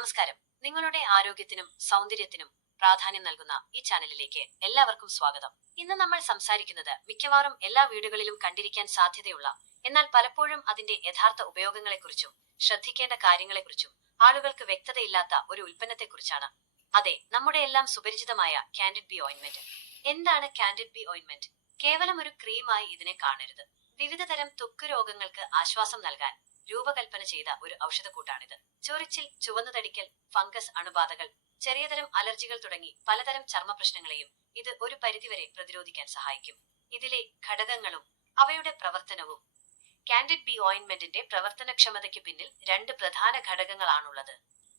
നമസ്കാരം. നിങ്ങളുടെ ആരോഗ്യത്തിനും സൗന്ദര്യത്തിനും പ്രാധാന്യം നൽകുന്ന ഈ ചാനലിലേക്ക് എല്ലാവർക്കും സ്വാഗതം. ഇന്ന് നമ്മൾ സംസാരിക്കുന്നത് മിക്കവാറും എല്ലാ വീടുകളിലും കണ്ടിരിക്കാൻ സാധ്യതയുള്ള, എന്നാൽ പലപ്പോഴും അതിന്റെ യഥാർത്ഥ ഉപയോഗങ്ങളെക്കുറിച്ചും ശ്രദ്ധിക്കേണ്ട കാര്യങ്ങളെക്കുറിച്ചും ആളുകൾക്ക് വ്യക്തതയില്ലാത്ത ഒരു ഉൽപ്പന്നത്തെക്കുറിച്ചാണ്. അതെ, നമ്മുടെ എല്ലാം സുപരിചിതമായ കാൻഡിഡ് ബി ഓയിന്റ്മെന്റ്. എന്താണ് കാൻഡിഡ് ബി ഓയിന്റ്മെന്റ്? കേവലം ഒരു ക്രീമായി ഇതിനെ കാണരുത്. വിവിധതരം ത്വക്ക് രോഗങ്ങൾക്ക് ആശ്വാസം നൽകാൻ രൂപകൽപ്പന ചെയ്ത ഒരു ഔഷധക്കൂട്ടാണിത്. ചൊറിച്ചിൽ, ചുവന്നുതടിക്കൽ, ഫംഗസ് അണുബാധകൾ, ചെറിയതരം അലർജികൾ തുടങ്ങി പലതരം ചർമ്മ പ്രശ്നങ്ങളെയും ഇത് ഒരു പരിധിവരെ പ്രതിരോധിക്കാൻ സഹായിക്കും. ഇതിലെ ഘടകങ്ങളും അവയുടെ പ്രവർത്തനവും. കാൻഡിഡ് ബി ഓയിന്റ്മെന്റിന്റെ പ്രവർത്തനക്ഷമതയ്ക്ക് പിന്നിൽ രണ്ട് പ്രധാന ഘടകങ്ങളാണുള്ളത്.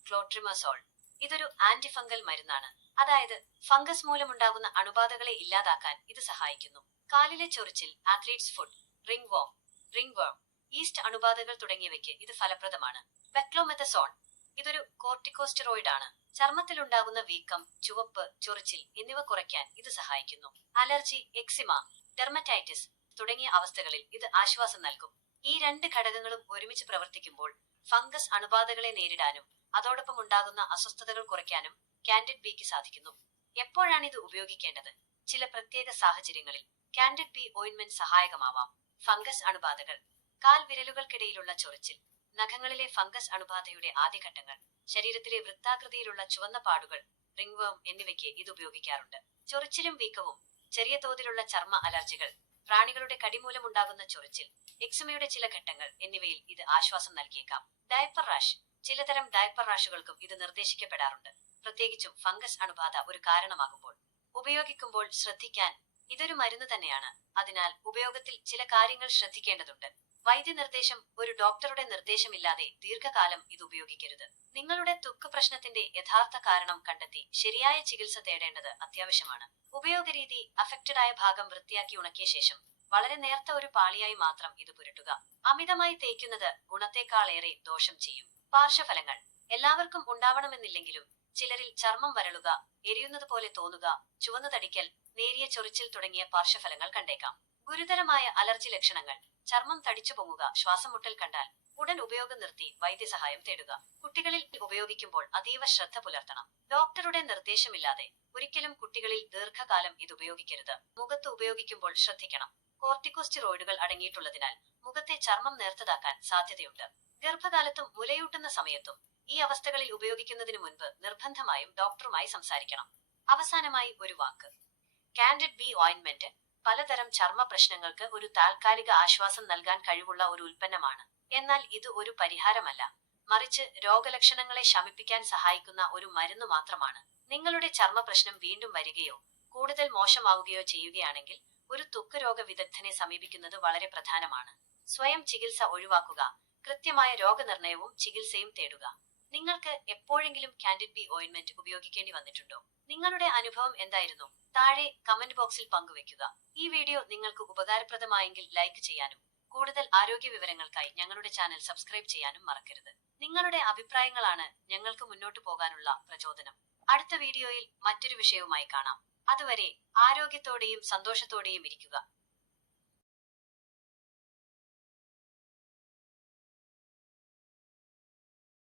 ക്ലോട്രിമസോൾ. ഇതൊരു ആന്റിഫംഗൽ മരുന്നാണ്, അതായത് ഫംഗസ് മൂലമുണ്ടാകുന്ന അണുബാധകളെ ഇല്ലാതാക്കാൻ ഇത് സഹായിക്കുന്നു. കാലിലെ ചൊറിച്ചിൽ, ആത്ലീറ്റ്സ് ഫുട്ട്, റിംഗ് വേം, ഈസ്റ്റ് അണുബാധകൾ തുടങ്ങിയവയ്ക്ക് ഇത് ഫലപ്രദമാണ്. ബെക്ലോമെത്തസോൺ. ഇതൊരു കോർട്ടിക്കോസ്റ്റെറോയിഡ് ആണ്. ചർമ്മത്തിലുണ്ടാകുന്ന വീക്കം, ചുവപ്പ്, ചൊറിച്ചിൽ എന്നിവ കുറയ്ക്കാൻ ഇത് സഹായിക്കുന്നു. അലർജി, എക്സിമ, ഡെർമറ്റൈറ്റിസ് തുടങ്ങിയ അവസ്ഥകളിൽ ഇത് ആശ്വാസം നൽകും. ഈ രണ്ട് ഘടകങ്ങളും ഒരുമിച്ച് പ്രവർത്തിക്കുമ്പോൾ ഫംഗസ് അണുബാധകളെ നേരിടാനും അതോടൊപ്പം ഉണ്ടാകുന്ന അസ്വസ്ഥതകൾ കുറയ്ക്കാനും കാൻഡിഡ് ബിക്ക് സാധിക്കുന്നു. എപ്പോഴാണ് ഇത് ഉപയോഗിക്കേണ്ടത്? ചില പ്രത്യേക സാഹചര്യങ്ങളിൽ കാൻഡിഡ് ബി ഓയിന്റ്മെന്റ് സഹായകമാവാം. ഫംഗസ് അണുബാധകൾ. കാൽ വിരലുകൾക്കിടയിലുള്ള ചൊറിച്ചിൽ, നഖങ്ങളിലെ ഫംഗസ് അണുബാധയുടെ ആദ്യഘട്ടങ്ങൾ, ശരീരത്തിലെ വൃത്താകൃതിയിലുള്ള ചുവന്ന പാടുകൾ, റിംഗ്വേം എന്നിവയ്ക്ക് ഇത് ഉപയോഗിക്കാറുണ്ട്. ചൊറിച്ചിലും വീക്കവും, ചെറിയ തോതിലുള്ള ചർമ്മ അലർജികൾ, പ്രാണികളുടെ കടിമൂലമുണ്ടാകുന്ന ചൊറിച്ചിൽ, എക്സിമയുടെ ചില ഘട്ടങ്ങൾ എന്നിവയിൽ ഇത് ആശ്വാസം നൽകിയേക്കാം. Diaper rash. ചിലതരം ഡയപ്പർ റാഷുകൾക്കും ഇത് നിർദ്ദേശിക്കപ്പെടാറുണ്ട്, പ്രത്യേകിച്ചും ഫംഗസ് അണുബാധ ഒരു കാരണമാകുമ്പോൾ. ഉപയോഗിക്കുമ്പോൾ ശ്രദ്ധിക്കാൻ. ഇതൊരു മരുന്ന് തന്നെയാണ്, അതിനാൽ ഉപയോഗത്തിൽ ചില കാര്യങ്ങൾ ശ്രദ്ധിക്കേണ്ടതുണ്ട്. വൈദ്യനിർദ്ദേശം. ഒരു ഡോക്ടറുടെ നിർദ്ദേശമില്ലാതെ ദീർഘകാലം ഇത് ഉപയോഗിക്കരുത്. നിങ്ങളുടെ ത്വക്ക് പ്രശ്നത്തിന്റെ യഥാർത്ഥ കാരണം കണ്ടെത്തി ശരിയായ ചികിത്സ തേടേണ്ടത് അത്യാവശ്യമാണ്. ഉപയോഗരീതി. അഫക്റ്റഡായ ഭാഗം വൃത്തിയാക്കി ഉണക്കിയ ശേഷം വളരെ നേർത്ത ഒരു പാളിയായി മാത്രം ഇത് പുരട്ടുക. അമിതമായി തേക്കുന്നത് ഗുണത്തെക്കാളേറെ ദോഷം ചെയ്യും. പാർശ്വഫലങ്ങൾ. എല്ലാവർക്കും ഉണ്ടാവണമെന്നില്ലെങ്കിലും ചിലരിൽ ചർമ്മം വരളുക, എരിയുന്നത് പോലെ തോന്നുക, ചുവന്നുതടിക്കൽ, നേരിയ ചൊറിച്ചിൽ തുടങ്ങിയ പാർശ്വഫലങ്ങൾ കണ്ടേക്കാം. ഗുരുതരമായ അലർജി ലക്ഷണങ്ങൾ. ചർമ്മം തടിച്ചു പൊങ്ങുക, ശ്വാസമുട്ടൽ കണ്ടാൽ ഉടൻ ഉപയോഗം നിർത്തി വൈദ്യസഹായം തേടുക. കുട്ടികളിൽ ഉപയോഗിക്കുമ്പോൾ അതീവ ശ്രദ്ധ പുലർത്തണം. ഡോക്ടറുടെ നിർദ്ദേശമില്ലാതെ ഒരിക്കലും കുട്ടികളിൽ ദീർഘകാലം ഇത് ഉപയോഗിക്കരുത്. മുഖത്ത് ഉപയോഗിക്കുമ്പോൾ ശ്രദ്ധിക്കണം. കോർട്ടിക്കോസ്റ്റെറോയിഡുകൾ അടങ്ങിയിട്ടുള്ളതിനാൽ മുഖത്തെ ചർമ്മം നേർത്തതാക്കാൻ സാധ്യതയുണ്ട്. ഗർഭകാലത്തും മുലയൂട്ടുന്ന സമയത്തും ഈ അവസ്ഥകളിൽ ഉപയോഗിക്കുന്നതിന് മുൻപ് നിർബന്ധമായും ഡോക്ടറുമായി സംസാരിക്കണം. അവസാനമായി ഒരു വാക്ക്. കാൻഡിഡ് ബി ഓയിന്റ്മെന്റ് പലതരം ചർമ്മ പ്രശ്നങ്ങൾക്ക് ഒരു താൽക്കാലിക ആശ്വാസം നൽകാൻ കഴിവുള്ള ഒരു ഉൽപ്പന്നമാണ്. എന്നാൽ ഇത് ഒരു പരിഹാരമല്ല, മറിച്ച് രോഗലക്ഷണങ്ങളെ ശമിപ്പിക്കാൻ സഹായിക്കുന്ന ഒരു മരുന്ന് മാത്രമാണ്. നിങ്ങളുടെ ചർമ്മ പ്രശ്നം വീണ്ടും വരികയോ കൂടുതൽ മോശമാവുകയോ ചെയ്യുകയാണെങ്കിൽ ഒരു ത്വക്ക് രോഗ വിദഗ്ധനെ സമീപിക്കുന്നത് വളരെ പ്രധാനമാണ്. സ്വയം ചികിത്സ ഒഴിവാക്കുക. കൃത്യമായ രോഗനിർണയവും ചികിത്സയും തേടുക. നിങ്ങൾക്ക് എപ്പോഴെങ്കിലും കാൻഡിഡ് ബി ഓയിന്റ്മെന്റ് ഉപയോഗിക്കേണ്ടി വന്നിട്ടുണ്ടോ? നിങ്ങളുടെ അനുഭവം എന്തായിരുന്നു? താഴെ കമന്റ് ബോക്സിൽ പങ്കുവെക്കുക. ഈ വീഡിയോ നിങ്ങൾക്ക് ഉപകാരപ്രദമായെങ്കിൽ ലൈക്ക് ചെയ്യാനും കൂടുതൽ ആരോഗ്യ വിവരങ്ങൾക്കായി ഞങ്ങളുടെ ചാനൽ സബ്സ്ക്രൈബ് ചെയ്യാനും മറക്കരുത്. നിങ്ങളുടെ അഭിപ്രായങ്ങളാണ് ഞങ്ങൾക്ക് മുന്നോട്ടു പോകാനുള്ള പ്രചോദനം. അടുത്ത വീഡിയോയിൽ മറ്റൊരു വിഷയവുമായി കാണാം. അതുവരെ ആരോഗ്യത്തോടെയും സന്തോഷത്തോടെയും ഇരിക്കുക.